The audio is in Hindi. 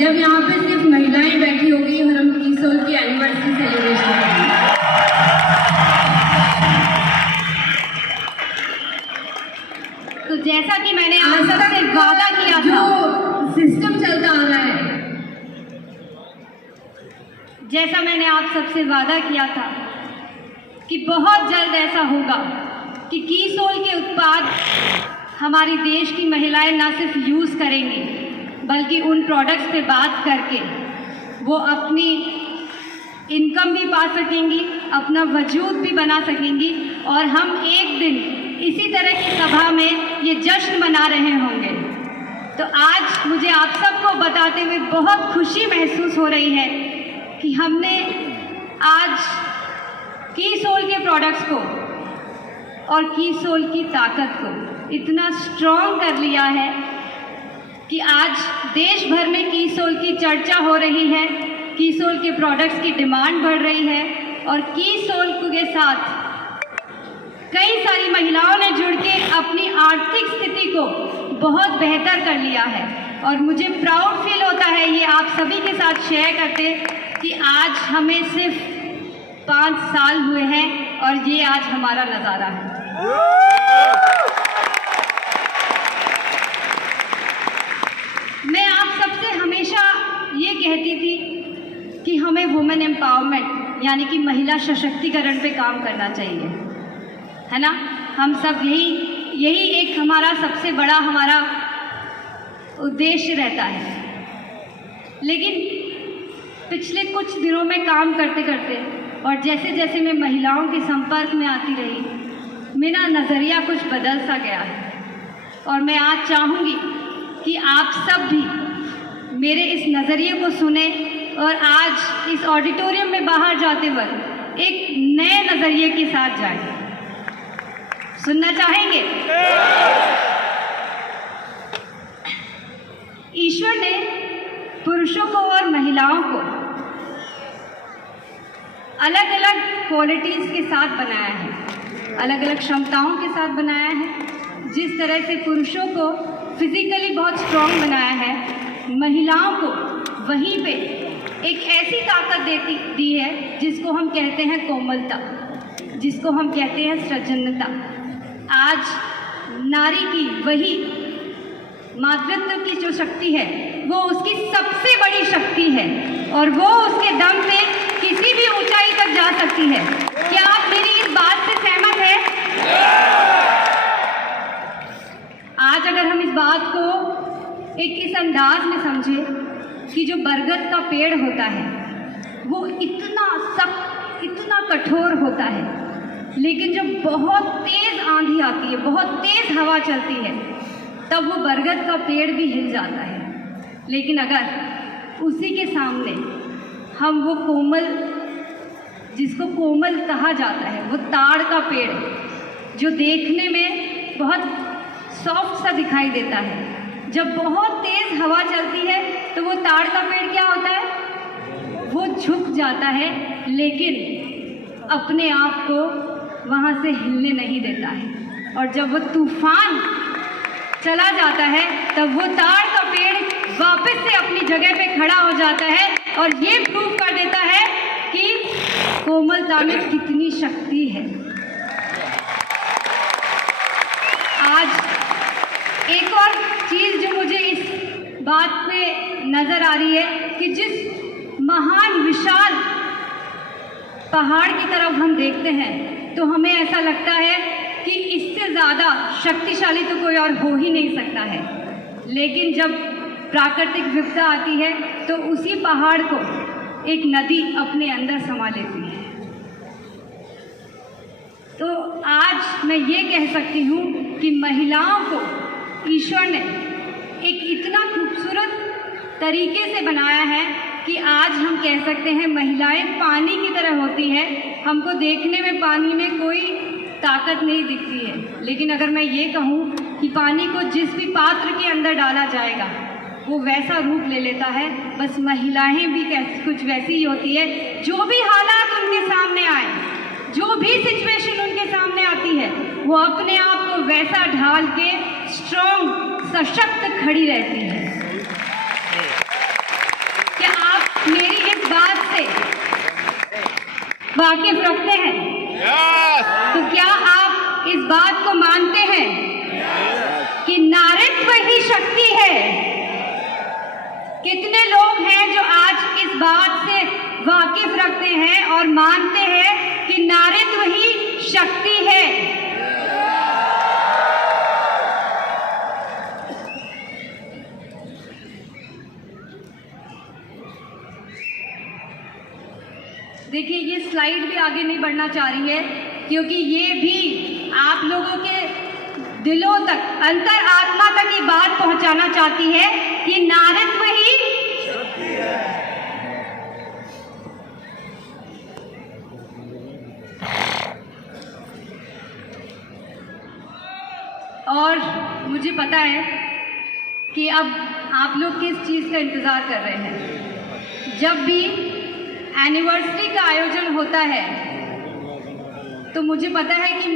जब यहाँ पे सिर्फ महिलाएं बैठी होगी और हम कीसोल की एनिवर्सरी सेलिब्रेशन करेंगे। तो जैसा कि मैंने आप सबसे वादा किया था, जो सिस्टम चलता आ रहा है, जैसा मैंने आप सबसे वादा किया था कि बहुत जल्द ऐसा होगा कि कीसोल के उत्पाद हमारी देश की महिलाएं न सिर्फ यूज़ करेंगी बल्कि उन प्रोडक्ट्स पे बात करके वो अपनी इनकम भी पा सकेंगी, अपना वजूद भी बना सकेंगी और हम एक दिन इसी तरह की सभा में ये जश्न मना रहे होंगे। तो आज मुझे आप सबको बताते हुए बहुत खुशी महसूस हो रही है कि हमने आज कीसोल के प्रोडक्ट्स को और कीसोल की ताकत को इतना स्ट्रॉन्ग कर लिया है कि आज देश भर में कीसोल की चर्चा हो रही है, कीसोल के प्रोडक्ट्स की डिमांड बढ़ रही है और कीसोल के साथ कई सारी महिलाओं ने जुड़ के अपनी आर्थिक स्थिति को बहुत बेहतर कर लिया है। और मुझे प्राउड फील होता है ये आप सभी के साथ शेयर करते कि आज हमें सिर्फ 5 साल हुए हैं और ये आज हमारा नज़ारा है। मैं आप सबसे हमेशा ये कहती थी कि हमें वुमेन एम्पावरमेंट यानी कि महिला सशक्तिकरण पे काम करना चाहिए, है ना। हम सब यही एक हमारा सबसे बड़ा हमारा उद्देश्य रहता है। लेकिन पिछले कुछ दिनों में काम करते करते और जैसे जैसे मैं महिलाओं के संपर्क में आती रही, मेरा नज़रिया कुछ बदल सा गया है। और मैं आज चाहूँगी कि आप सब भी मेरे इस नज़रिए को सुने और आज इस ऑडिटोरियम में बाहर जाते वक्त एक नए नज़रिए के साथ जाएं। सुनना चाहेंगे? ईश्वर ने पुरुषों को और महिलाओं को अलग अलग क्वालिटीज़ के साथ बनाया है, अलग अलग क्षमताओं के साथ बनाया है। जिस तरह से पुरुषों को फिजिकली बहुत स्ट्रॉन्ग बनाया है, महिलाओं को वहीं पे एक ऐसी ताकत दी है जिसको हम कहते हैं कोमलता, जिसको हम कहते हैं सृजनता। आज नारी की वही मातृत्व की जो शक्ति है वो उसकी सबसे बड़ी शक्ति है और वो उसके दम पे किसी भी ऊंचाई तक जा सकती है। क्या आप मेरी इस बात से सहमत हैं? आज अगर हम इस बात को इस अंदाज में समझें कि जो बरगद का पेड़ होता है वो इतना सख्त, इतना कठोर होता है, लेकिन जब बहुत तेज़ आंधी आती है, बहुत तेज़ हवा चलती है, तब वो बरगद का पेड़ भी हिल जाता है। लेकिन अगर उसी के सामने हम वो कोमल, जिसको कोमल कहा जाता है, वो ताड़ का पेड़ जो देखने में बहुत सॉफ्ट सा दिखाई देता है, जब बहुत तेज़ हवा चलती है तो वो ताड़ का पेड़ क्या होता है, वो झुक जाता है, लेकिन अपने आप को वहाँ से हिलने नहीं देता है। और जब वो तूफान चला जाता है तब वो ताड़ का पेड़ वापस से अपनी जगह पे खड़ा हो जाता है और ये प्रूव कर देता है कि कोमलता में कितनी शक्ति है। आज एक और चीज़ जो मुझे इस बात पे नज़र आ रही है कि जिस महान विशाल पहाड़ की तरफ हम देखते हैं तो हमें ऐसा लगता है कि इससे ज़्यादा शक्तिशाली तो कोई और हो ही नहीं सकता है। लेकिन जब प्राकृतिक विपदा आती है तो उसी पहाड़ को एक नदी अपने अंदर समा लेती है। तो आज मैं ये कह सकती हूँ कि महिलाओं को ईश्वर ने एक इतना खूबसूरत तरीके से बनाया है कि आज हम कह सकते हैं महिलाएं पानी की तरह होती है। हमको देखने में पानी में कोई ताकत नहीं दिखती है, लेकिन अगर मैं ये कहूँ कि पानी को जिस भी पात्र के अंदर डाला जाएगा वो वैसा रूप ले लेता है। बस महिलाएं भी कुछ वैसी ही होती है। जो भी हालात उनके सामने आए, जो भी सिचुएशन उनके सामने आती है, वो अपने आप को वैसा ढाल के स्ट्रॉन्ग, सशक्त खड़ी रहती है। वाकिफ रखते हैं। तो क्या आप इस बात को मानते हैं कि नारीत्व ही शक्ति है? कितने लोग हैं जो आज इस बात से वाकिफ रखते हैं और मानते हैं कि नारीत्व ही शक्ति है? देखिए, ये स्लाइड भी आगे नहीं बढ़ना चाह रही है, क्योंकि ये भी आप लोगों के दिलों तक, अंतर आत्मा तक ये बात पहुंचाना चाहती है कि नारीत्व ही शक्ति है। और मुझे पता है कि अब आप लोग किस चीज़ का इंतज़ार कर रहे हैं। जब भी एनिवर्सरी का आयोजन होता है तो मुझे पता है कि